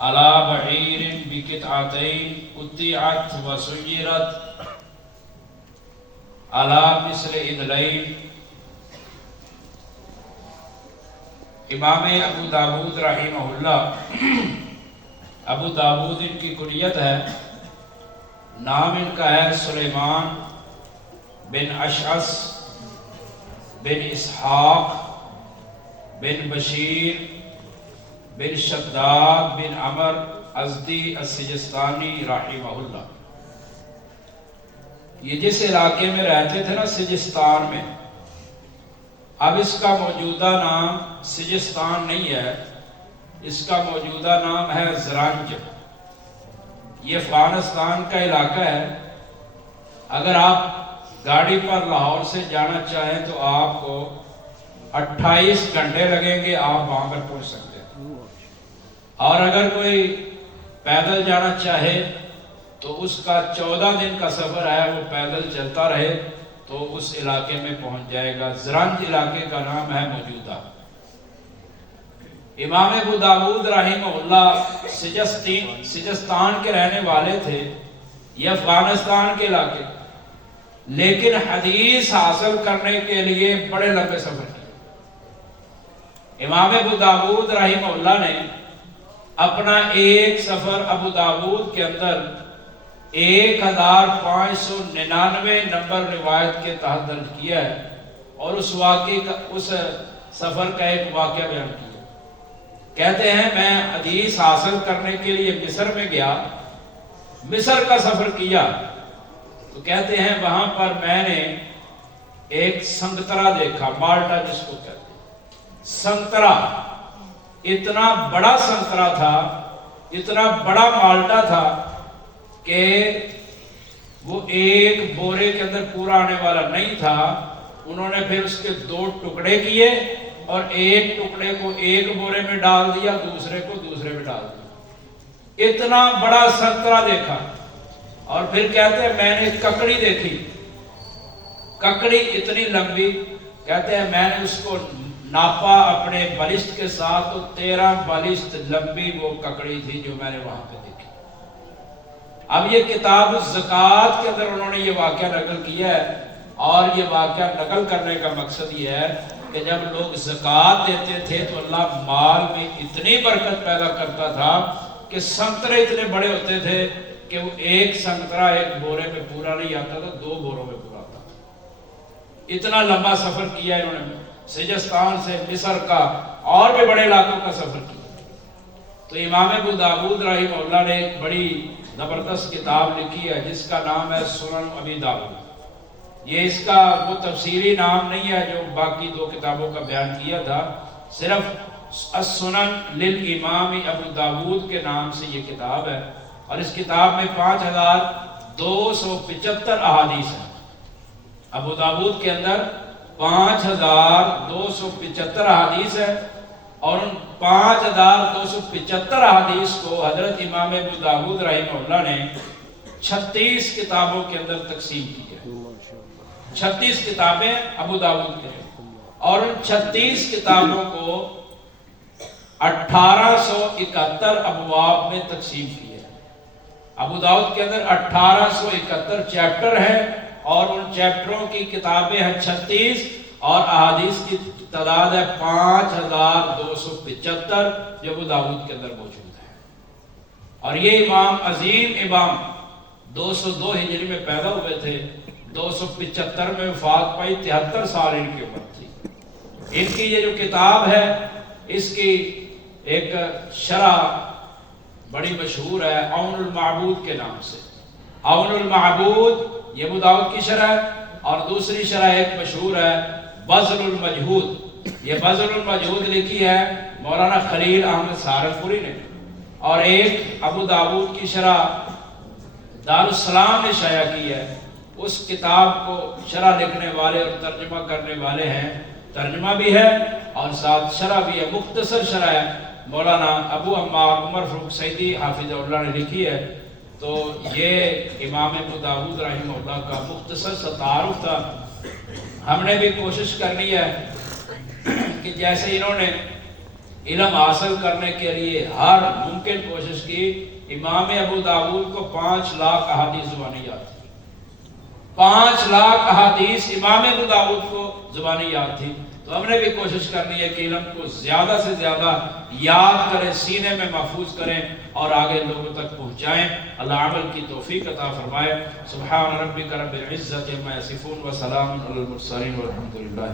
علی بعیر بقطعتین قطعت وسیرت علی مثل ادلین۔ امام ابو داود رحمہ اللہ، ابو داود ان کی کنیت ہے، نام ان کا ہے سلیمان بن اشعث بن اسحاق بن بشیر بن شداد بن عمر ازدی السجستانی رحمہ اللہ۔ یہ جس علاقے میں رہتے تھے نا سجستان میں، اب اس کا موجودہ نام سجستان نہیں ہے، اس کا موجودہ نام ہے زرنج۔ یہ افغانستان کا علاقہ ہے۔ اگر آپ گاڑی پر لاہور سے جانا چاہیں تو آپ کو 28 گھنٹے لگیں گے، آپ وہاں پر پہنچ سکتے ہیں۔ اور اگر کوئی پیدل جانا چاہے تو اس کا 14 دن کا سفر ہے، وہ پیدل چلتا رہے تو اس علاقے میں پہنچ جائے گا۔ زرنج علاقے کا نام ہے موجودہ۔ امام ابو داود رحمہ اللہ سجستان کے رہنے والے تھے، یہ افغانستان کے علاقے، لیکن حدیث حاصل کرنے کے لیے بڑے لمبے سفر کیے۔ امام ابو داود رحمہ اللہ نے اپنا ایک سفر ابو داود کے اندر 1599 نمبر روایت کے تحت درج کیا ہے، اور اس سفر کا ایک واقعہ بیان کیا۔ کہتے ہیں میں حدیث حاصل کرنے کے لیے مصر میں گیا، مصر کا سفر کیا، تو کہتے ہیں وہاں پر میں نے ایک سنگترا دیکھا، مالٹا جس کو کہتے ہیں، سنگترا، اتنا بڑا سنگترا تھا، اتنا بڑا مالٹا تھا کہ وہ ایک بورے کے اندر پورا آنے والا نہیں تھا۔ انہوں نے پھر اس کے 2 ٹکڑے کیے اور ایک ٹکڑے کو ایک بورے میں ڈال دیا، دوسرے کو دوسرے میں ڈال دیا۔ اتنا بڑا سنترا دیکھا۔ اور پھر کہتے ہیں میں نے ککڑی دیکھی، ککڑی اتنی لمبی، کہتے ہیں میں نے اس کو ناپا اپنے بالشت کے ساتھ، تو 13 بالشت لمبی وہ ککڑی تھی جو میں نے وہاں پہ دیکھی۔ اب یہ کتاب الزکوٰۃ کے اندر انہوں نے یہ واقعہ نقل کیا ہے، اور یہ واقعہ نقل کرنے کا مقصد یہ ہے کہ جب لوگ زکوٰۃ دیتے تھے تو اللہ مال میں اتنی برکت پیدا کرتا تھا کہ سنترے اتنے بڑے ہوتے تھے کہ وہ ایک سنترا ایک بورے میں پورا نہیں آتا تھا، 2 بوروں میں پورا آتا تھا۔ اتنا لمبا سفر کیا انہوں نے، سجستان سے مصر کا اور بھی بڑے علاقوں کا سفر کیا۔ تو امام ابو داود رحمہ اللہ نے ایک بڑی زبردست کتاب لکھی ہے جس کا نام ہے سنن ابی داود۔ یہ اس کا وہ تفصیلی نام نہیں ہے جو باقی 2 کتابوں کا بیان کیا تھا، صرف السنن للامام ابو داود کے نام سے یہ کتاب ہے، اور اس کتاب میں 5275 احادیث ہیں۔ ابو داود کے اندر 5275 احادیث ہیں، اور ان 5275 احادیث کو حضرت امام ابو داود رحمہ اللہ نے 36 کتابوں کے اندر تقسیم کی ہے۔ 36 کتابیں ابو داود کے ہیں، اور ان 36 کتابوں کو 1871 ابواب میں تقسیم کی ہے۔ ابو داود کے اندر 1871 چیپٹر ہیں، اور ان چیپٹروں کی کتابیں ہیں 36، اور احادیث کی تعداد ہے 5275 جو ابو داود کے اندر موجود ہے۔ اور یہ امام عظیم امام 202 ہجری میں پیدا ہوئے تھے، 275 میں وفات پائی، 73 سال ان کی عمر تھی۔ ان کی یہ جو کتاب ہے اس کی ایک شرح بڑی مشہور ہے، عون المعبود کے نام سے۔ عون المعبود یہ ابو داؤد کی شرح ہے، اور دوسری شرح ایک مشہور ہے بذل المجہود۔ یہ بذل المجہود لکھی ہے مولانا خلیل احمد سہارنپوری نے، اور ایک ابو داؤد کی شرح دارالسلام نے شائع کی ہے۔ اس کتاب کو شرح لکھنے والے اور ترجمہ کرنے والے ہیں، ترجمہ بھی ہے اور ساتھ شرح بھی ہے، مختصر شرح ہے، مولانا ابو عمار عمر فاروق سعیدی حافظ اللہ نے لکھی ہے۔ تو یہ امام ابو داود رحمہ اللہ کا مختصر سا تعارف تھا۔ ہم نے بھی کوشش کرنی ہے کہ جیسے انہوں نے علم حاصل کرنے کے لیے ہر ممکن کوشش کی۔ امام ابو داؤد کو 5 لاکھ احادیث زبانی یاد تھی، 5 لاکھ احادیث امام ابو داؤد کو زبانی یاد تھی۔ تو ہم نے بھی کوشش کرنی ہے کہ علم کو زیادہ سے زیادہ یاد کریں، سینے میں محفوظ کریں اور آگے لوگوں تک پہنچائیں۔ اللہ عمل کی توفیق عطا فرمائے۔ سبحان ربک رب العزت عما یصفون وسلام علی المرسلین والحمد للہ۔